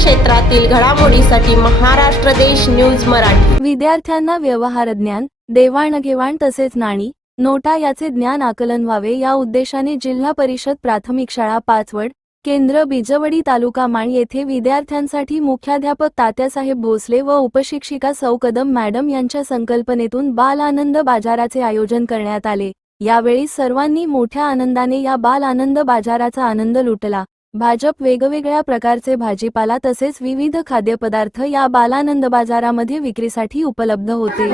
क्षेत्रातील घडामोडीसाठी महाराष्ट्र देश न्यूज मराठी। विद्यार्थ्यांना व्यवहार ज्ञान, देवाणघेवाण तसेच नाणी नोटा याचे ज्ञान आकलन व्हावे या उद्देशाने जिल्हा परिषद प्राथमिक शाळा पाचवड केंद्र बिजवडी तालुका माण येथे विद्यार्थ्यांसाठी मुख्याध्यापक तात्यासाहेब भोसले व उपशिक्षिका सौ कदम मॅडम यांच्या संकल्पनेतून बाल आनंद बाजाराचे आयोजन करण्यात आले। यावेळी सर्वांनी मोठ्या आनंदाने या बाल आनंद बाजाराचा आनंद लुटला। भाजप वेगवेगळ्या प्रकारचे भाजीपाला तसेच विविध खाद्यपदार्थ या बालानंद बाजारामध्ये विक्रीसाठी उपलब्ध होते।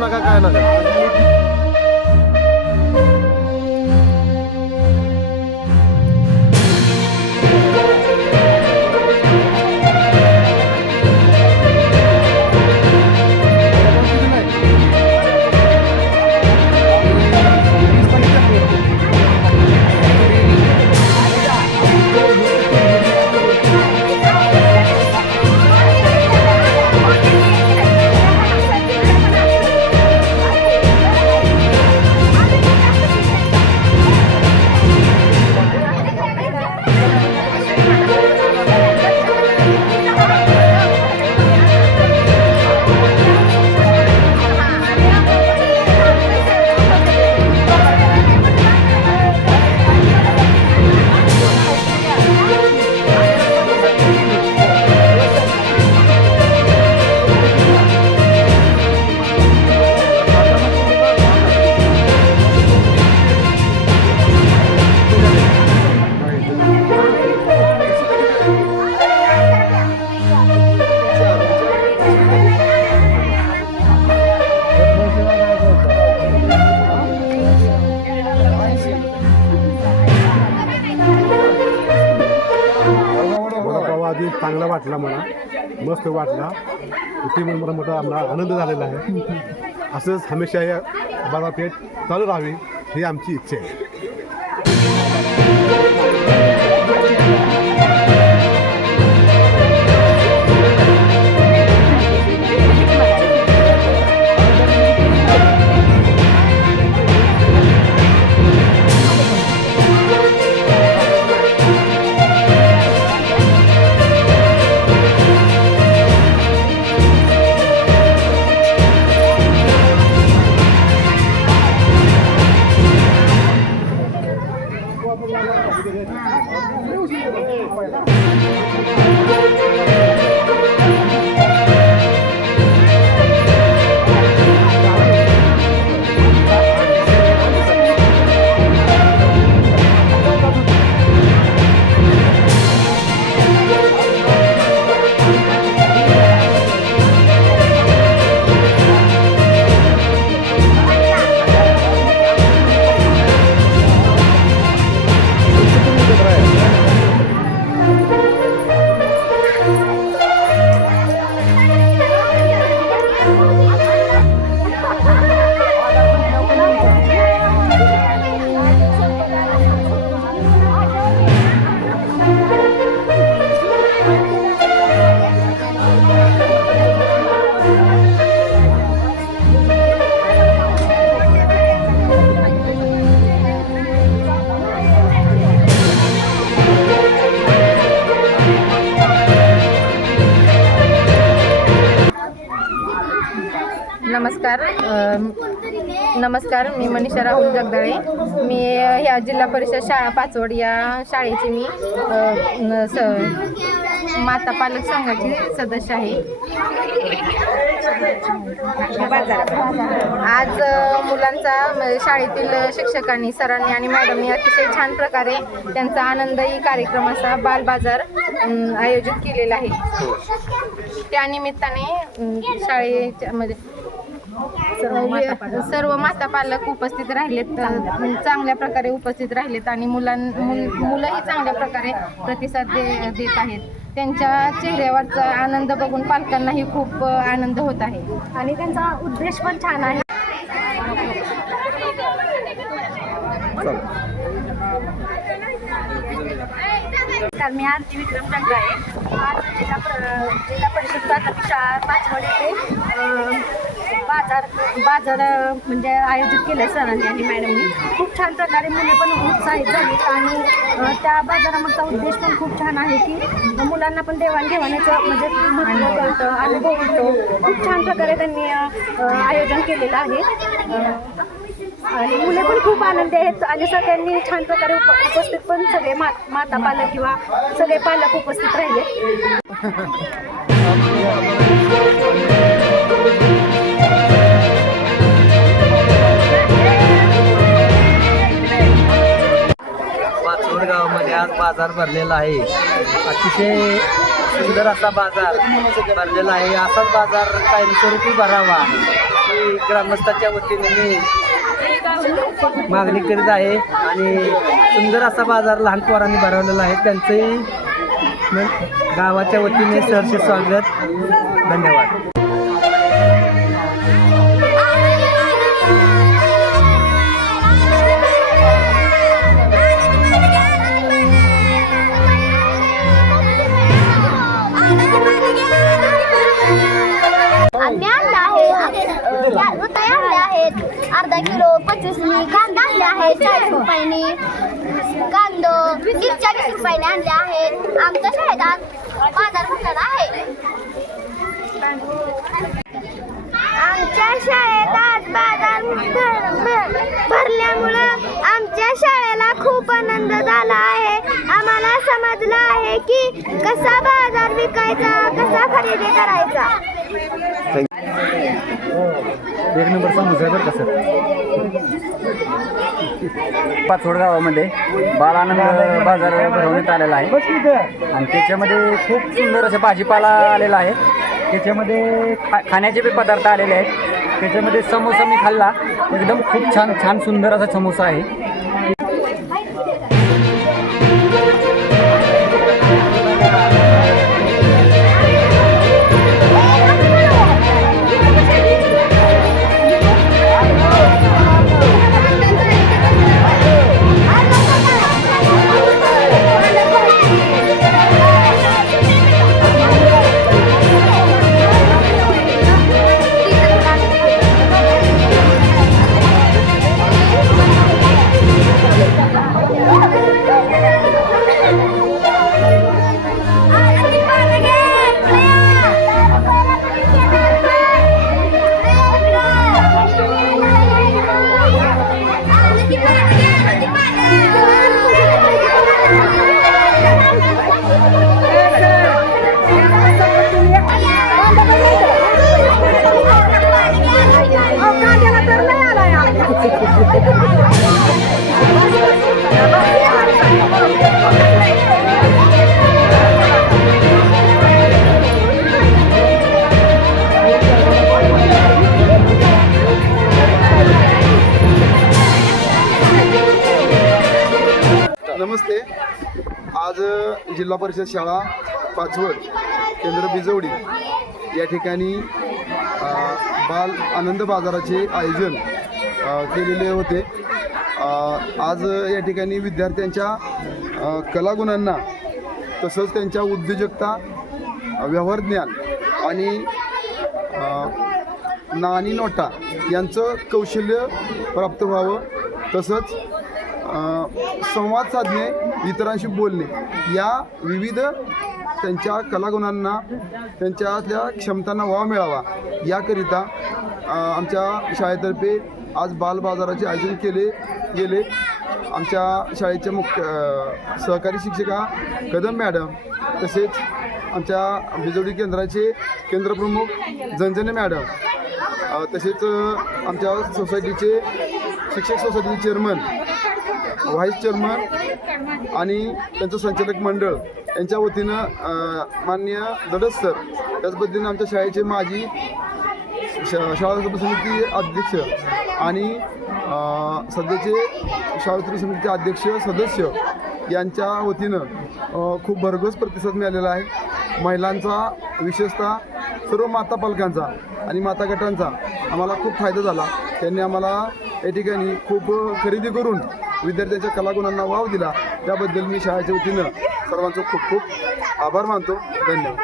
नका काय नका चांगला वाटला मला, मस्त वाटला. इथे मला मोठा आम्हाला आनंद झालेला आहे. असंच हमेशा या बाजारपेठ चालू राहावी ही आमची इच्छा आहे. नमस्कार, मी मनीषा राहुल जगदाळे. मी ह्या जिल्हा परिषद शाळा पाचवड या शाळेची मी माता पालक संघाची सदस्य आहे. आज मुलांचा शाळेतील शिक्षकांनी, सरांनी आणि मॅडमनी अतिशय छान प्रकारे त्यांचा आनंदही कार्यक्रम असा बाल बाजार आयोजित केलेला आहे. त्यानिमित्ताने शाळेच्या सर्व माता पालक उपस्थित राहिलेत, चांगल्या प्रकारे उपस्थित राहिलेत आणि मुलंही चांगल्या प्रकारे प्रतिसाद देत आहेत. त्यांच्या चेहऱ्यावरचा आनंद बघून पालकांनाही खूप आनंद होत आहे आणि त्यांचा उद्देश पण छान आहे. नमस्कार, मी आरती विक्रम जगदाळे. आज जिल्हा परिषद प्राथमिक शाळा पाचवड येथे बाजार म्हणजे आयोजित केलं सरांनी आणि मॅडमनी. खूप छान प्रकारे मुले पण उत्साहित झालीत आणि त्या बाजारामागचा उद्देश पण खूप छान आहे की मुलांना पण देवाणघेवाणीचं म्हणजे महत्त्व कळतं, अनुभव होतो. खूप छान प्रकारे त्यांनी आयोजन केलेलं आहे आणि मुले पण खूप आनंदी आहेत आणि सगळ्यांनी छान प्रकारे उपस्थित पण सगळे माता पालक किंवा सगळे पालक उपस्थित राहिले. पाचवड गावामध्ये आज बाजार भरलेला आहे. अतिशय सुंदर असा बाजार भरलेला आहे. असाच बाजार कायमस्वरूपी भरावा ही ग्रामस्थाच्या वतीने मी मागणी करीत आहे आणि सुंदर असा बाजार लहान पोरांनी भरवलेला आहे. त्यांचंही गावाच्या वतीने सहर्ष स्वागत. धन्यवाद. अर्धा किलो 25 कांदा आणले आहेत, 40 रुपयांनी कांदो 40 रुपयाने आणले आहेत. आमच्या शाळेत आज बाजार भरलेला आहे. आमच्या शाळेत आज बाजार भरल्यामुळं आमच्या शाळेला खूप आनंद झाला आहे. आम्हाला समजलं आहे की कसा बाजार विकायचा, कसा खरेदी करायचा. एक नंबर समोसा आहे बरं का सर. पाचवड गावामध्ये बाल आनंद बाजार भरवण्यात आलेला आहे आणि त्याच्यामध्ये खूप सुंदर असे भाजीपाला आलेला आहे. त्याच्यामध्ये खाण्याचे बी पदार्थ आलेले आहेत. त्याच्यामध्ये समोसा मी खाल्ला, एकदम खूप छान सुंदर असा समोसा आहे. आज जिल्हा परिषद शाळा पाचवड केंद्र बिजवडी या ठिकाणी बाल आनंद बाजाराचे आयोजन केलेले होते। आज या ठिकाणी विद्यार्थ्यांच्या कलागुणांना तसंच त्यांच्या उद्योजकता, व्यवहार ज्ञान आणि नाणी नोटा यांचं कौशल्य प्राप्त व्हावं, तसंच संवाद साधणे, इतरांशी बोलणे या विविध त्यांच्या कलागुणांना, त्यांच्यातल्या क्षमतांना वाव मिळावा याकरिता आमच्या शाळेतर्फे आज बालबाजाराचे आयोजन केले गेले। आमच्या शाळेच्या मुख्य सहकारी शिक्षिका कदम मॅडम, तसेच आमच्या बिजवडी केंद्राचे केंद्रप्रमुख झंझने मॅडम, तसेच आमच्या सोसायटीचे शिक्षक सोसायटीचे चेअरमन, व्हाईस चेअरमन आणि त्यांचं संचालक मंडळ यांच्या वतीनं माननीय दडस सर, त्याच पद्धतीने आमच्या शाळेचे माजी शाळा समिती अध्यक्ष आणि सध्याचे शाळा समितीचे अध्यक्ष सदस्य यांच्या वतीनं खूप भरघोस प्रतिसाद मिळालेला आहे। महिलांचा, विशेषतः सर्व माता पालकांचा आणि माता गटांचा आम्हाला खूप फायदा झाला। त्यांनी आम्हाला या ठिकाणी खूप खरेदी करून विद्यार्थ्यांच्या कलागुणांना वाव दिला, त्याबद्दल मी शाळेच्या वतीनं सर्वांचं खूप खूप आभार मानतो। धन्यवाद।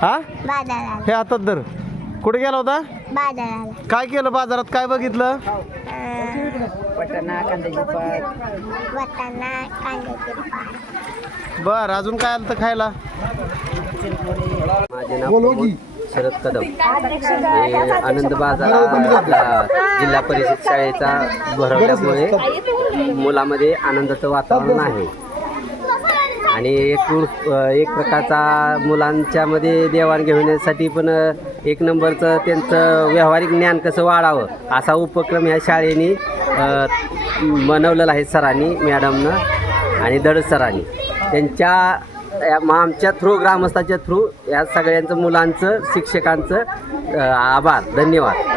हा हे हातात धर। कुठे गेला होता? बाजाराला काय केलं बाजारात? काय बघितलं? वाटाणा, कांद्याची पात। बर, अजून काय आलं तर खायला? माझे नाव शरद कदम, हे आनंद बाजार आपला जिल्हा परिषद शाळेचा भरवल्यामुळे मुलामध्ये आनंदाचं वातावरण आहे आणि एक प्रकारचा मुलांच्यामध्ये देवाणघेवाणीसाठी पण एक नंबरचं त्यांचं व्यावहारिक ज्ञान कसं वाढावं असा उपक्रम ह्या शाळेने बनवलेला आहे सरांनी, मॅडमनं आणि दडस सरांनी। त्यांच्या आमच्या थ्रू, ग्रामस्थाच्या थ्रू या सगळ्यांचं, मुलांचं, शिक्षकांचं आभार, धन्यवाद।